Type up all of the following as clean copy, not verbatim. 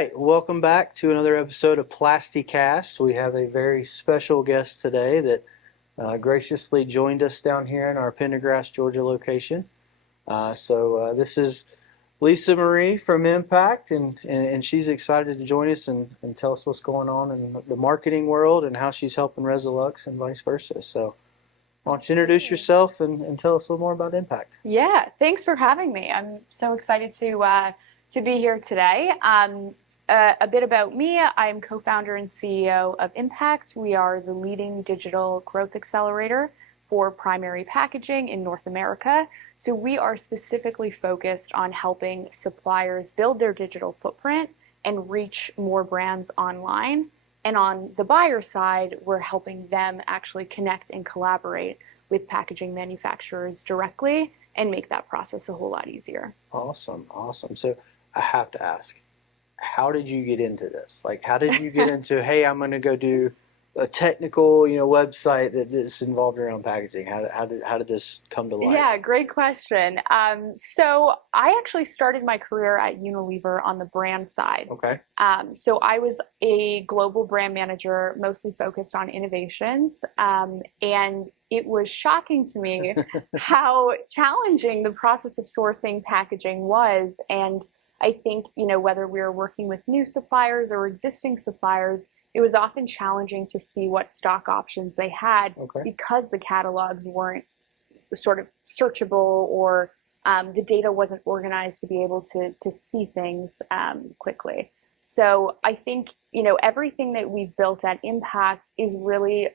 right, welcome back to another episode of Plasticast. We have a very special guest today that graciously joined us down here in our Pendergrass, Georgia location. This is Lisa-Marie from Impact, and she's excited to join us and tell us what's going on in the marketing world and how she's helping Resolux and vice versa. So why don't you introduce yourself and tell us a little more about Impact? Yeah, thanks for having me. I'm so excited to be here today. A bit about me, I'm co-founder and CEO of Impact. We are the leading digital growth accelerator for primary packaging in North America. So we are specifically focused on helping suppliers build their digital footprint and reach more brands online. And on the buyer side, we're helping them actually connect and collaborate with packaging manufacturers directly and make that process a whole lot easier. Awesome. So I have to ask, how did you get into this? Like, how did you get into, hey, I'm going to go do a technical, website that's involved around packaging? How did this come to life? Yeah, great question. So I actually started my career at Unilever on the brand side. Okay. So I was a global brand manager, mostly focused on innovations. And it was shocking to me how challenging the process of sourcing packaging was. And I think, whether we were working with new suppliers or existing suppliers, it was often challenging to see what stock options they had because the catalogs weren't sort of searchable or the data wasn't organized to be able to see things quickly. So I think, everything that we've built at Impact is really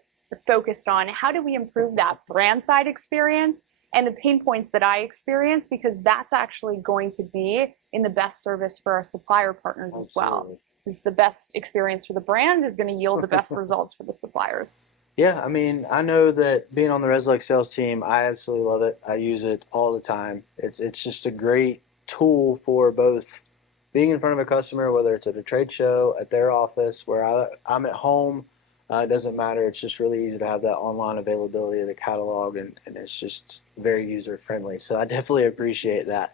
focused on how do we improve that brand side experience and the pain points that I experience, because that's actually going to be in the best service for our supplier partners as well. Is the best experience for the brand is going to yield the best results for the suppliers. Yeah, I mean, I know that being on the Resolux sales team, I absolutely love it. I use it all the time. It's just a great tool for both being in front of a customer, whether it's at a trade show, at their office, where I'm at home. It doesn't matter. It's just really easy to have that online availability of the catalog, and it's just very user-friendly. So I definitely appreciate that.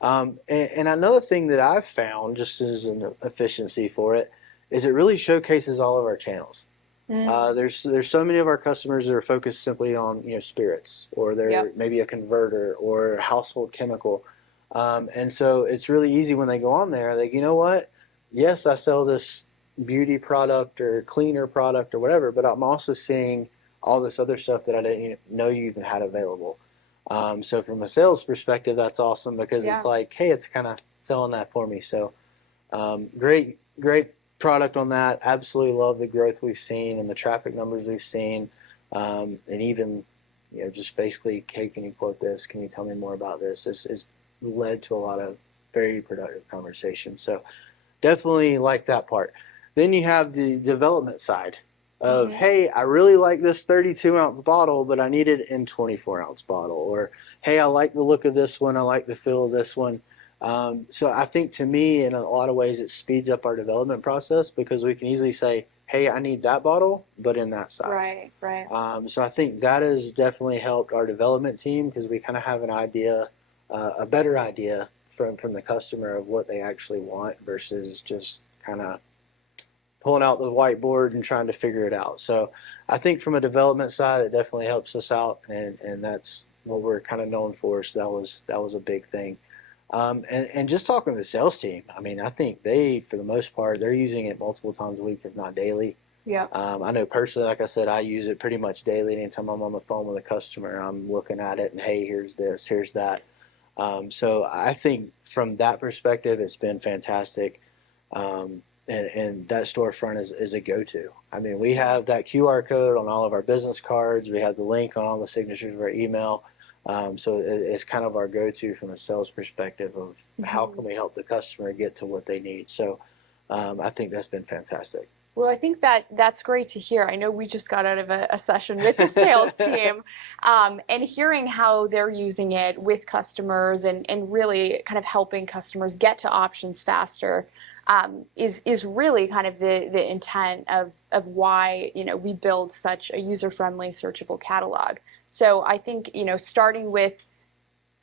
And another thing that I've found, just as an efficiency for it, is it really showcases all of our channels. There's so many of our customers that are focused simply on spirits, or they're maybe a converter or household chemical, and so it's really easy when they go on there. They, you know what? Yes, I sell this beauty product or cleaner product or whatever, but I'm also seeing all this other stuff that I didn't know you even had available. So from a sales perspective, that's awesome, because it's like, hey, it's kind of selling that for me. So great product on that. Absolutely love the growth we've seen and the traffic numbers we've seen, and even just basically, hey, can you quote this? Can you tell me more about this? It's led to a lot of very productive conversations. So definitely like that part. Then you have the development side of, hey, I really like this 32-ounce bottle, but I need it in 24-ounce bottle. Or, hey, I like the look of this one. I like the feel of this one. So I think, to me, in a lot of ways, it speeds up our development process, because we can easily say, hey, I need that bottle, but in that size. Right. So I think that has definitely helped our development team, because we kind of have an idea, a better idea from the customer of what they actually want, versus just kind of pulling out the whiteboard and trying to figure it out. So I think from a development side, it definitely helps us out, and that's what we're kind of known for. So that was a big thing. And just talking to the sales team, I mean, I think they, for the most part, they're using it multiple times a week, if not daily. Yeah. I know personally, like I said, I use it pretty much daily. Anytime I'm on the phone with a customer, I'm looking at it and, hey, here's this, here's that. So I think from that perspective, it's been fantastic. And that storefront is a go-to. I mean, we have that QR code on all of our business cards. We have the link on all the signatures of our email. So it's kind of our go-to from a sales perspective of how can we help the customer get to what they need. So I think that's been fantastic. Well, I think that's great to hear. I know we just got out of a session with the sales team, and hearing how they're using it with customers and really kind of helping customers get to options faster is really kind of the intent of why we build such a user-friendly, searchable catalog. So I think starting with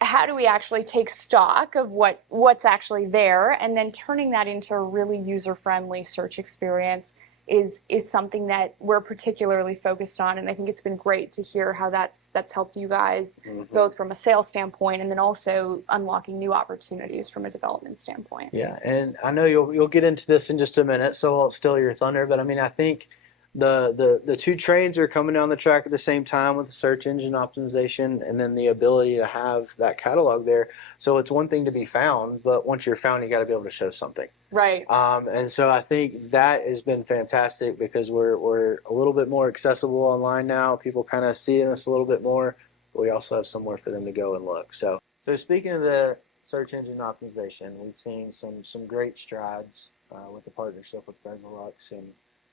how do we actually take stock of what's actually there, and then turning that into a really user-friendly search experience is something that we're particularly focused on. And I think it's been great to hear how that's helped you guys both from a sales standpoint and then also unlocking new opportunities from a development standpoint. Yeah, and I know you'll get into this in just a minute, so I'll steal your thunder. But I mean, I think the two trades are coming down the track at the same time with the search engine optimization, and then the ability to have that catalog there. So it's one thing to be found, but once you're found, you got to be able to show something. Right. And so I think that has been fantastic because we're a little bit more accessible online now. People kind of see us a little bit more, but we also have somewhere for them to go and look. So speaking of the search engine optimization, we've seen some great strides with the partnership with Resolux, and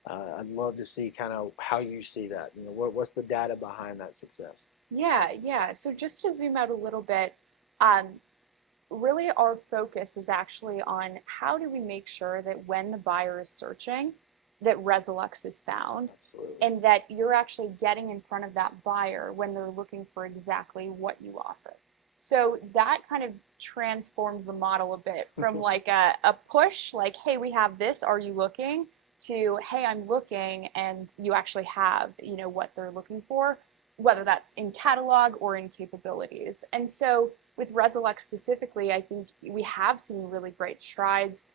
I'd love to see kind of how you see that. You know, what's the data behind that success? Yeah. So just to zoom out a little bit, um, really our focus is actually on how do we make sure that when the buyer is searching, that Resolux is found. Absolutely. And that you're actually getting in front of that buyer when they're looking for exactly what you offer. So that kind of transforms the model a bit from like a push, like, hey, we have this, are you looking? To, hey, I'm looking, and you actually have, what they're looking for, whether that's in catalog or in capabilities. And so with Resolux specifically, I think we have seen really great strides.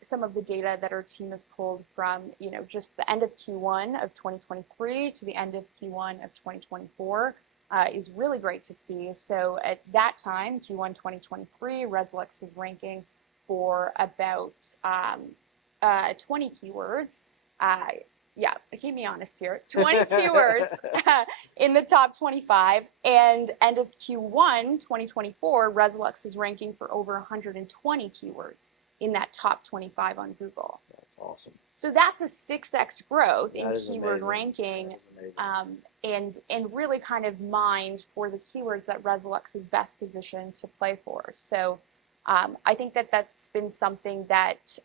Some of the data that our team has pulled from, just the end of Q1 of 2023 to the end of Q1 of 2024 is really great to see. So at that time, Q1 2023, Resolux was ranking for about 20 keywords. Yeah, keep me honest here. 20 keywords in the top 25. And end of Q1 2024, Resolux is ranking for over 120 keywords in that top 25 on Google. That's awesome. So that's a 6x growth in That is keyword amazing. ranking, That is amazing. and really kind of mined for the keywords that Resolux is best positioned to play for. So I think that that's been something that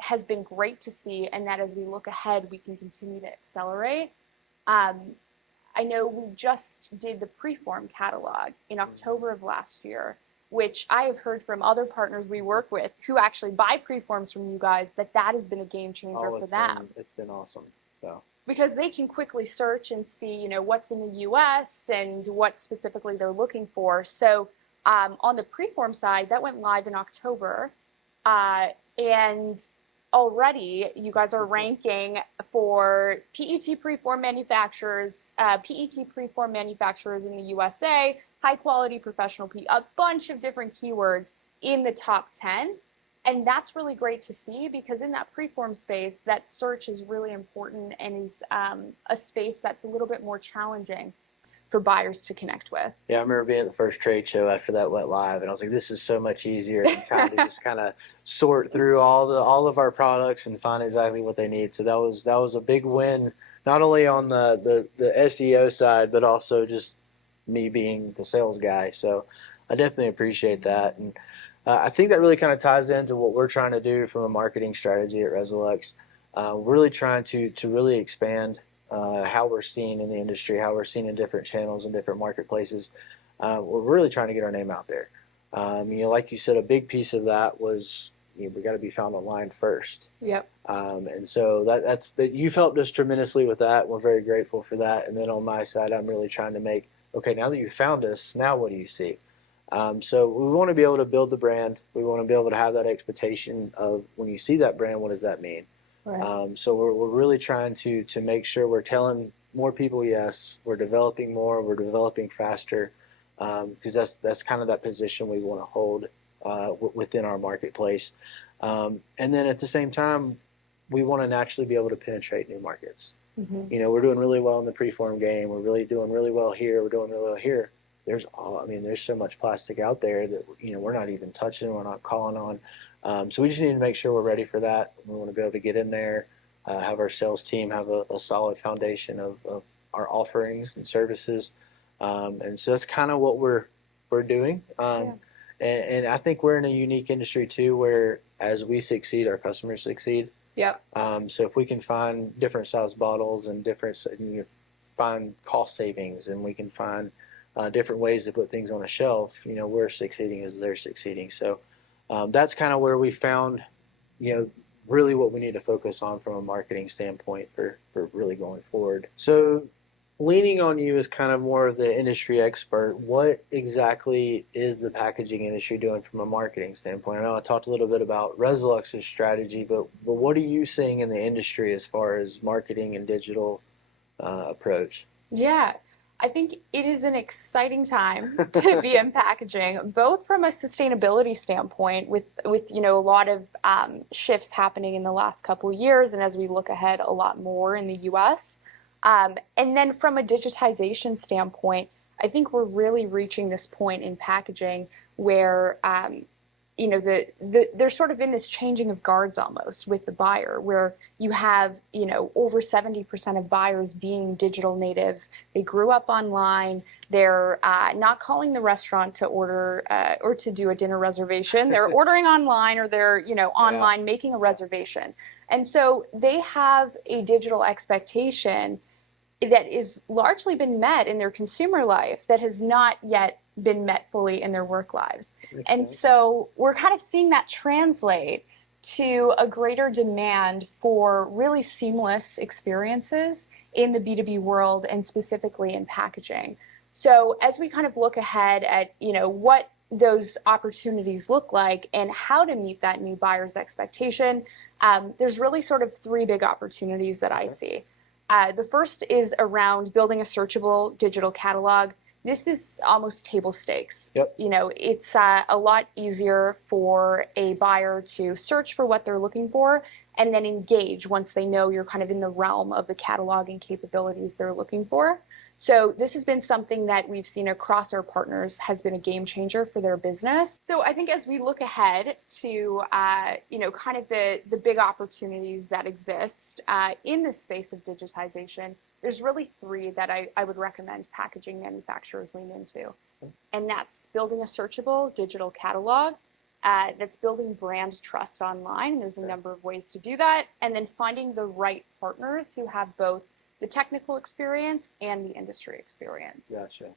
has been great to see, and that as we look ahead, we can continue to accelerate. I know we just did the preform catalog in October of last year, which I have heard from other partners we work with who actually buy preforms from you guys that has been a game changer for them. It's been awesome. So because they can quickly search and see, what's in the U.S. and what specifically they're looking for. So on the preform side, that went live in October, and already you guys are ranking for PET preform manufacturers, in the USA, high quality professional PET, a bunch of different keywords in the top 10. And that's really great to see because in that preform space, that search is really important and is a space that's a little bit more challenging for buyers to connect with. Yeah, I remember being at the first trade show after that went live, and I was like, "This is so much easier than trying to just kind of sort through all of our products and find exactly what they need." So that was a big win, not only on the SEO side, but also just me being the sales guy. So I definitely appreciate that, and I think that really kind of ties into what we're trying to do from a marketing strategy at Resolux. We're really trying to really expand how we're seen in the industry, how we're seen in different channels and different marketplaces. We're really trying to get our name out there. Like you said, a big piece of that was we got to be found online first. Yep. And so that's you've helped us tremendously with that. We're very grateful for that. And then on my side, I'm really trying to make okay. Now that you found us, now what do you see? So we want to be able to build the brand. We want to be able to have that expectation of when you see that brand, what does that mean? Right. So we're really trying to make sure we're telling more people yes, we're developing more, we're developing faster, because that's kind of that position we want to hold within our marketplace. And then at the same time, we want to naturally be able to penetrate new markets. Mm-hmm. We're doing really well in the preform game. We're really doing really well here. We're doing really well here. There's so much plastic out there that we're not even touching. We're not calling on. So we just need to make sure we're ready for that. We want to be able to get in there, have our sales team have a solid foundation of our offerings and services, and so that's kind of what we're doing. And I think we're in a unique industry too, where as we succeed, our customers succeed. Yep. So if we can find different size bottles and find cost savings, and we can find different ways to put things on a shelf, we're succeeding as they're succeeding. So that's kind of where we found, really what we need to focus on from a marketing standpoint for really going forward. So leaning on you as kind of more of the industry expert, what exactly is the packaging industry doing from a marketing standpoint? I know I talked a little bit about Resolux's strategy, but what are you seeing in the industry as far as marketing and digital approach? Yeah, I think it is an exciting time to be in packaging, both from a sustainability standpoint, with a lot of shifts happening in the last couple of years, and as we look ahead, a lot more in the U.S. And then from a digitization standpoint, I think we're really reaching this point in packaging where they're sort of in this changing of guards almost with the buyer, where you have over 70% of buyers being digital natives. They grew up online. They're not calling the restaurant to order or to do a dinner reservation. They're ordering online, or they're online making a reservation, and so they have a digital expectation that is largely been met in their consumer life that has not yet been met fully in their work lives. Makes And sense. so we're kind of seeing that translate to a greater demand for really seamless experiences in the B2B world, and specifically in packaging. So as we kind of look ahead at what those opportunities look like and how to meet that new buyer's expectation, there's really sort of three big opportunities that I see. The first is around building a searchable digital catalog. This is almost table stakes. Yep. It's a lot easier for a buyer to search for what they're looking for and then engage once they know you're kind of in the realm of the cataloging capabilities they're looking for. So this has been something that we've seen across our partners has been a game changer for their business. So I think as we look ahead to kind of the big opportunities that exist in this space of digitization, there's really three that I would recommend packaging manufacturers lean into. And that's building a searchable digital catalog, that's building brand trust online. And there's a number of ways to do that. And then finding the right partners who have both the technical experience and the industry experience. Gotcha.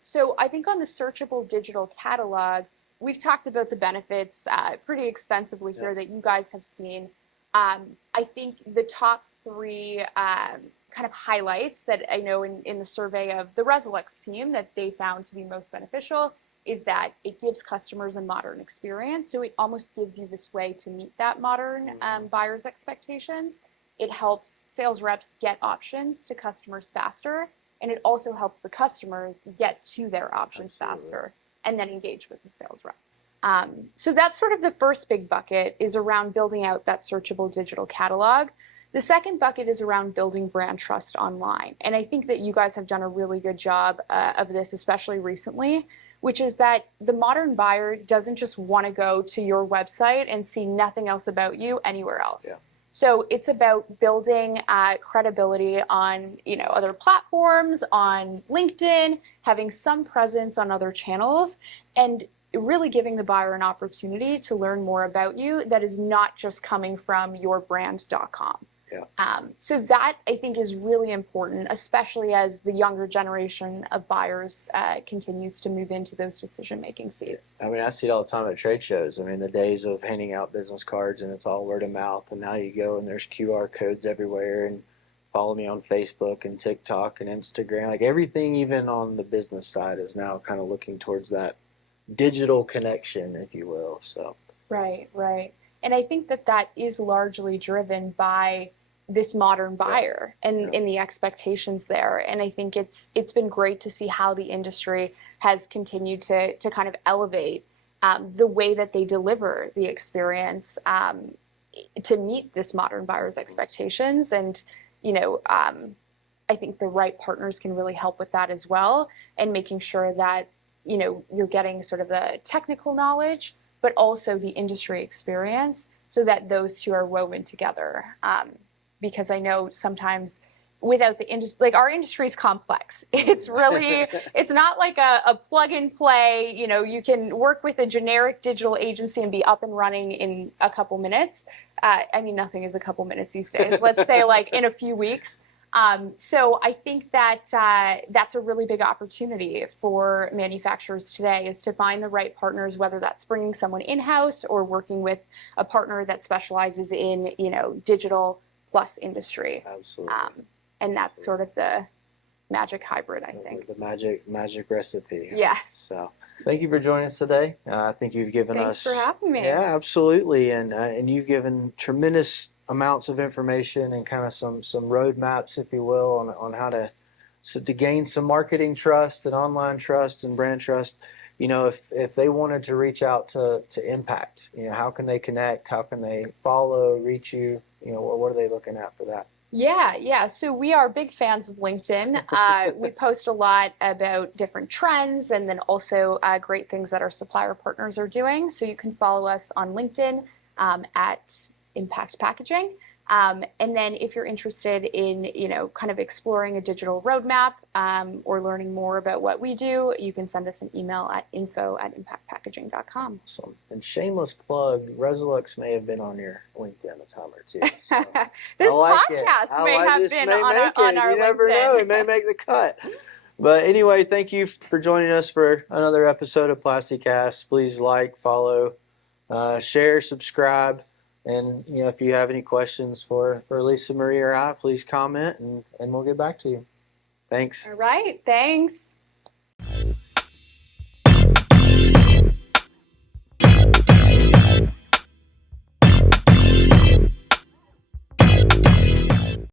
So I think on the searchable digital catalog, we've talked about the benefits pretty extensively here that you guys have seen. I think the top three kind of highlights that I know in the survey of the Resolux team that they found to be most beneficial is that it gives customers a modern experience. So it almost gives you this way to meet that modern buyer's expectations. It helps sales reps get options to customers faster, and it also helps the customers get to their options faster and then engage with the sales rep. So that's sort of the first big bucket, is around building out that searchable digital catalog. The second bucket is around building brand trust online. And I think that you guys have done a really good job of this, especially recently, which is that the modern buyer doesn't just want to go to your website and see nothing else about you anywhere else. Yeah. So it's about building credibility on other platforms, on LinkedIn, having some presence on other channels, and really giving the buyer an opportunity to learn more about you that is not just coming from yourbrand.com. Yeah. So that, I think, is really important, especially as the younger generation of buyers continues to move into those decision-making seats. I mean, I see it all the time at trade shows. I mean, the days of handing out business cards and it's all word of mouth, and now you go and there's QR codes everywhere, and follow me on Facebook and TikTok and Instagram. Like everything, even on the business side, is now kind of looking towards that digital connection, if you will. So right. And I think that is largely driven by this modern buyer and the expectations there. And I think it's been great to see how the industry has continued to kind of elevate the way that they deliver the experience to meet this modern buyer's expectations. And, I think the right partners can really help with that as well, and making sure that, you're getting sort of the technical knowledge, but also the industry experience, so that those two are woven together. Because I know sometimes without the industry, like our industry is complex. It's really, it's not like a plug and play, you can work with a generic digital agency and be up and running in a couple minutes. I mean, nothing is a couple minutes these days. Let's say like in a few weeks. So I think that that's a really big opportunity for manufacturers today is to find the right partners, whether that's bringing someone in-house or working with a partner that specializes in, digital plus industry. Absolutely. And that's sort of the magic hybrid, I think. The magic recipe. Yes. So thank you for joining us today. I think you've given Thanks us. for having me. Yeah, absolutely, and you've given tremendous amounts of information and kind of some roadmaps, if you will, on how to to gain some marketing trust and online trust and brand trust. If they wanted to reach out to Impact, how can they connect? How can they follow, reach you? What are they looking at for that? Yeah. So we are big fans of LinkedIn. We post a lot about different trends and then also great things that our supplier partners are doing. So you can follow us on LinkedIn at Impacked Packaging. And then if you're interested in, kind of exploring a digital roadmap or learning more about what we do, you can send us an email at info@impactpackaging.com. Awesome. And shameless plug, Resolux may have been on your LinkedIn a time or two. So This like podcast may like have this been may on, make on it. our You never LinkedIn. know. It may make the cut. But anyway, thank you for joining us for another episode of Plasticast. Please like, follow, share, subscribe. And if you have any questions for Lisa Marie or I, please comment and we'll get back to you. Thanks. All right. Thanks.